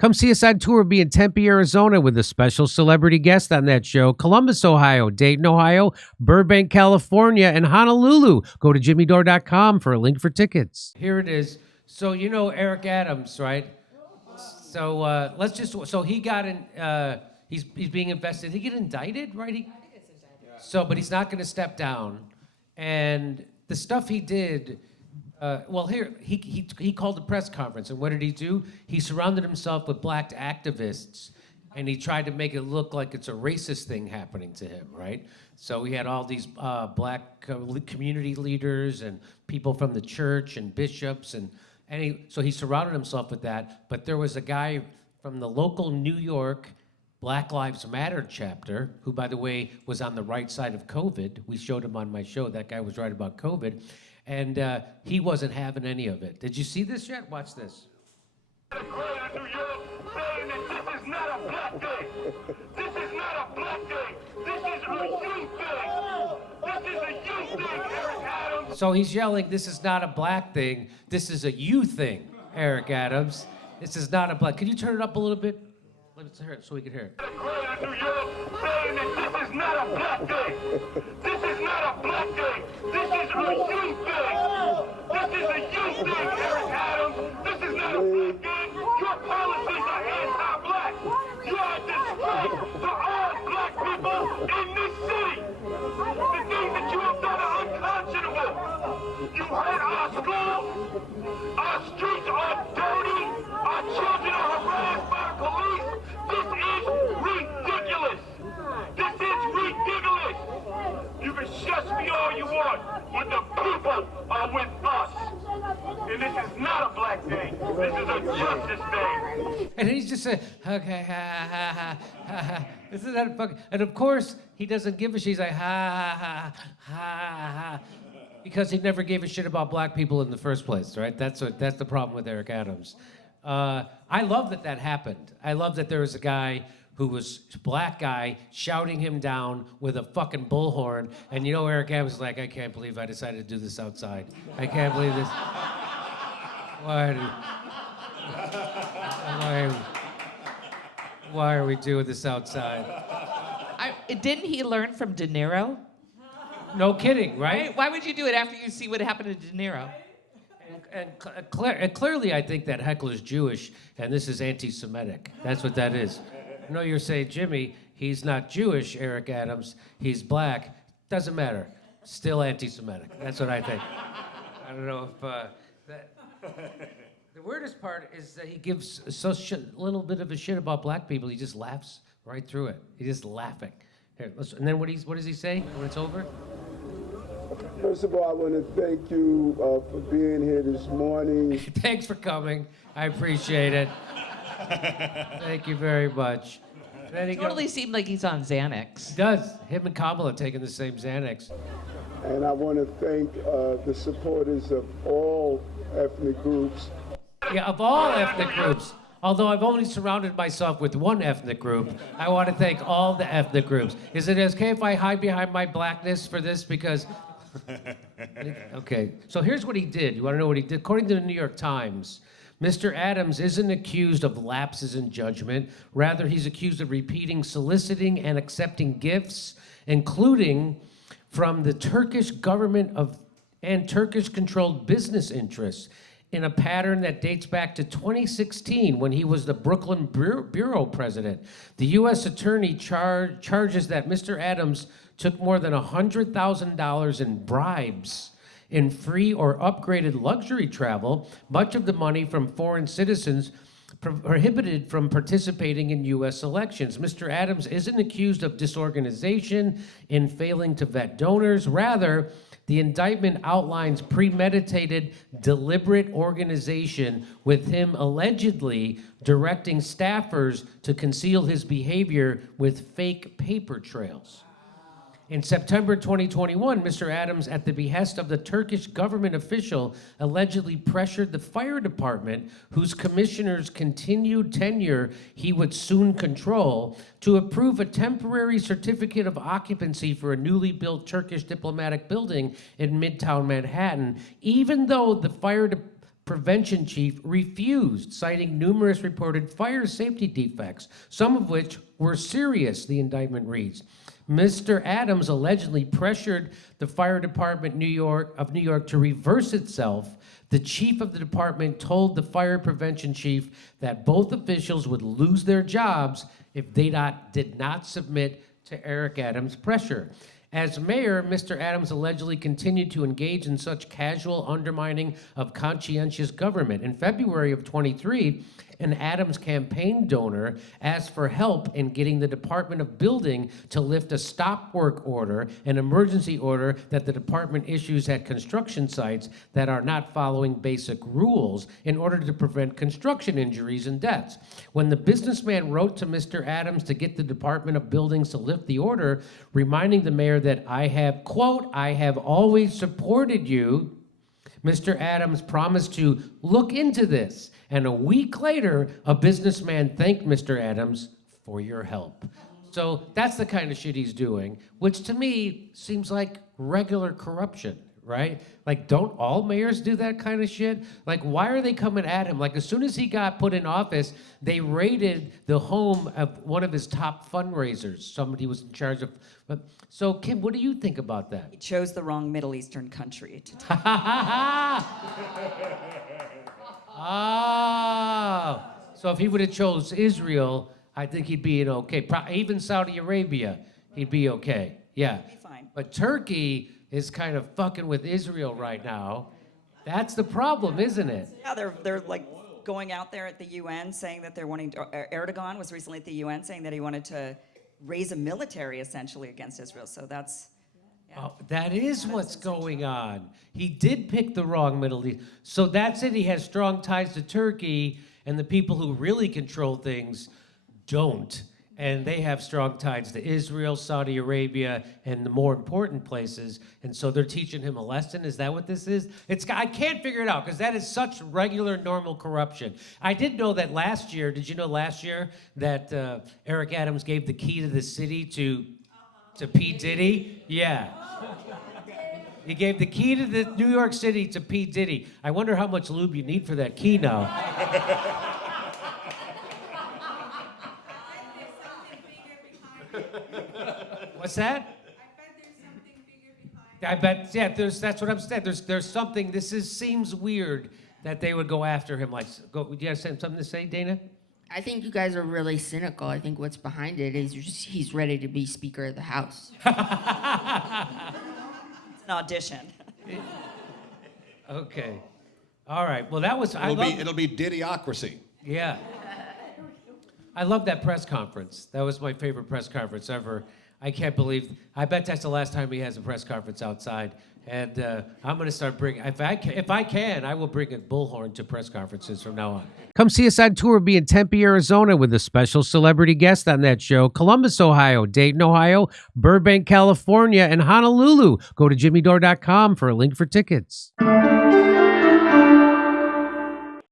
Come see us on tour. We'll be in Tempe, Arizona with a special celebrity guest on that show. Columbus, Ohio, Dayton, Ohio, Burbank, California, and Honolulu. Go to jimmydore.com for a link for tickets. Here it is. So you know Eric Adams, right? So so he got in, he's being invested. Did he get indicted, right? But he's not going to step down. And the stuff he did, he called a press conference, and what did he do? He surrounded himself with black activists, and he tried to make it look like it's a racist thing happening to him, right? So he had all these black community leaders and people from the church and bishops, so he surrounded himself with that. But there was a guy from the local New York Black Lives Matter chapter, who, by the way, was on the right side of COVID. We showed him on my show. That guy was right about COVID. And he wasn't having any of it. Did you see this yet? Watch this. New York saying that this is not a black day. This is not a black day. This is a youth thing. This is a youth thing, Eric Adams. So he's yelling, this is not a black thing. This is a you thing, Eric Adams. This is not a black. Can you turn it up a little bit? Let's hear it so we can hear it. New York saying that this is not a black day. This is not a black day. This is a youth thing. This is a youth thing, Eric Adams. This is not a black day. Your policies are anti-black. You are a disgrace to all black people in this city. The things that you have done are unconscionable. You hurt our schools. Our streets are dirty. Our children are harassed by police. This is ridiculous. This is ridiculous. You can shush me all you want, but the people are with us. And this is not a black day. This is a justice day. And he's just saying, okay, ha, ha, ha, ha, ha. This is that fucking, and of course, he doesn't give a shit. He's like, ha, ha, ha, ha. Because he never gave a shit about black people in the first place, right? That's the problem with Eric Adams. I love that happened. I love that there was a guy who was a black guy shouting him down with a fucking bullhorn. And you know, Eric Adams was like, I can't believe I decided to do this outside. I can't believe this. Why are we doing this outside? Didn't he learn from De Niro? No kidding, right? Why would you do it after you see what happened to De Niro? And clearly, I think that heckler's Jewish, and this is anti-Semitic. That's what that is. I know you're saying, Jimmy, he's not Jewish, Eric Adams. He's black. Doesn't matter. Still anti-Semitic. That's what I think. I don't know if the weirdest part is that he gives a little bit of a shit about black people. He just laughs right through it. He's just laughing. Here, and then what does he say when it's over? First of all, I want to thank you for being here this morning. Thanks for coming. I appreciate it. Thank you very much. Then he Totally seemed like he's on Xanax. He does. Him and Kamala taking the same Xanax. And I want to thank the supporters of all ethnic groups. Yeah, of all ethnic groups. Although I've only surrounded myself with one ethnic group, I want to thank all the ethnic groups. Is it okay if I hide behind my blackness for this? Because, okay, so here's what he did. You want to know what he did? According to the New York Times, Mr. Adams isn't accused of lapses in judgment. Rather, he's accused of repeating, soliciting, and accepting gifts, including from the Turkish government and Turkish-controlled business interests, in a pattern that dates back to 2016 when he was the Brooklyn Bureau president. The U.S. attorney charges that Mr. Adams took more than $100,000 in bribes in free or upgraded luxury travel, much of the money from foreign citizens prohibited from participating in U.S. elections. Mr. Adams isn't accused of disorganization in failing to vet donors. Rather, the indictment outlines premeditated, deliberate organization with him allegedly directing staffers to conceal his behavior with fake paper trails. In September 2021, Mr. Adams, at the behest of the Turkish government official, allegedly pressured the fire department, whose commissioner's continued tenure he would soon control, to approve a temporary certificate of occupancy for a newly built Turkish diplomatic building in Midtown Manhattan, even though the fire prevention chief refused, citing numerous reported fire safety defects, some of which were serious, the indictment reads. Mr. Adams allegedly pressured the fire department of New York to reverse itself. The chief of the department told the fire prevention chief that both officials would lose their jobs if they did not submit to Eric Adams' pressure. As mayor, Mr. Adams allegedly continued to engage in such casual undermining of conscientious government. In February of 23, an Adams campaign donor asked for help in getting the Department of Building to lift a stop work order, an emergency order that the department issues at construction sites that are not following basic rules in order to prevent construction injuries and deaths. When the businessman wrote to Mr. Adams to get the Department of Buildings to lift the order, reminding the mayor that I have, quote, I have always supported you, Mr. Adams promised to look into this. And a week later, a businessman thanked Mr. Adams for your help. So that's the kind of shit he's doing, which to me seems like regular corruption, right? Like, don't all mayors do that kind of shit? Like, why are they coming at him? Like, as soon as he got put in office, they raided the home of one of his top fundraisers. Somebody was in charge of. So, Kim, what do you think about that? He chose the wrong Middle Eastern country to Oh, so if he would have chose Israel, I think he'd be okay. Even Saudi Arabia, he'd be okay. Yeah. be fine. But Turkey is kind of fucking with Israel right now. That's the problem, isn't it? Yeah, they're like going out there at the UN saying that they're wanting to, Erdogan was recently at the UN saying that he wanted to raise a military essentially against Israel. So that's Oh, that is what's going on. He did pick the wrong Middle East. So that's it. He has strong ties to Turkey, and the people who really control things don't. And they have strong ties to Israel, Saudi Arabia, and the more important places. And so they're teaching him a lesson. Is that what this is? I can't figure it out because that is such regular, normal corruption. I did know that last year. Did you know last year that Eric Adams gave the key to the city to P. Diddy? Yeah. He gave the key to the New York City to P. Diddy. I wonder how much lube you need for that key now. What's that? I bet, yeah, that's what I'm saying. There's something, seems weird that they would go after him. Like, do you have something to say, Dana? I think you guys are really cynical. I think what's behind it is he's ready to be Speaker of the House. an audition. Okay. All right. Well, that was. It'll be Diddyocracy. Yeah. I love that press conference. That was my favorite press conference ever. I can't believe. I bet that's the last time he has a press conference outside. And I'm going to start bringing. If I can, I will bring a bullhorn to press conferences from now on. Come see us on tour. Be in Tempe, Arizona, with a special celebrity guest on that show. Columbus, Ohio, Dayton, Ohio, Burbank, California, and Honolulu. Go to jimmydore.com for a link for tickets.